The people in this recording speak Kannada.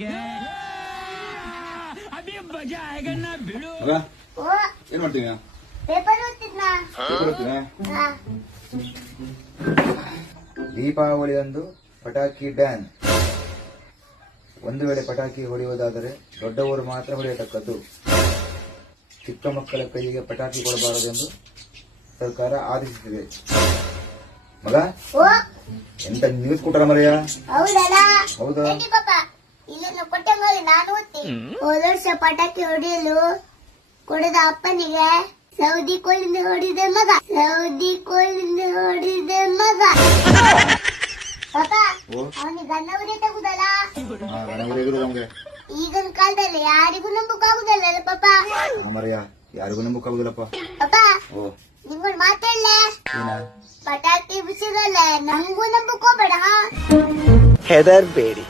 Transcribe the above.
ಮಗ ಏನ್ ಮಾಡ್ತೀವಿ? ಪೇಪರ್ ಓದ್ತಿದ್ನ. ದೀಪಾವಳಿಯಂದು ಪಟಾಕಿ ಬ್ಯಾನ್. ಒಂದು ವೇಳೆ ಪಟಾಕಿ ಹೊಡೆಯುವುದಾದರೆ ದೊಡ್ಡವರು ಮಾತ್ರ ಹೊಡೆಯತಕ್ಕದ್ದು. ಚಿಕ್ಕ ಮಕ್ಕಳ ಕೈಗೆ ಪಟಾಕಿ ಕೊಡಬಾರದೆಂದು ಸರ್ಕಾರ ಆದೇಶಿಸಿದೆ. ಮಗ ಎಂತ ನ್ಯೂಸ್ ಕೊಟ್ಟಾರ ಮರೆಯ? ಹೌದಲ್ಲ? ಹೌದಾ? ಪಾಪ ಇಲ್ಲೇನು ಕೊಟ್ಟಂಗಾಗಿ ನಾನು ಓದ್ತಿ. ಹೋದ ವರ್ಷ ಪಟಾಕಿ ಹೊಡೆಯಲು ಕೊಡದ ಅಪ್ಪನಿಗೆ ಸೌದಿ ಕೋಲಿಂದ ಹೊಡಿದೆ ಮಗ. ಸೌದಿ ಕೋಲಿಂದ ಹೊಡಿದೆ ಮಗ. ಪಾಪ ಅವನಿಗೆ ಗನ್ನ ಉರಿ ತಗುದಲ್ಲ. ಈಗಿನ ಕಾಲದಲ್ಲಿ ಯಾರಿಗೂ ನಂಬಕ್ಕಾಗುದಲ್ಲ ಪಾಪ. ಮರೆಯ ಯಾರಿಗೂ ನಂಬಕ್ಕಾಗುದಿಲ್ಲಪ್ಪ. ಪಾಪ ನಿಂಗೊಂದು ಮಾತಾಡ್ಲ. ಪಟಾಕಿ ಬಿಸಿರಲ್ಲ ನಂಗೂ ನಂಬಕ್ ಹೋಗ್ಬೇಡ. ಹೆದರ್ಬೇಡಿ.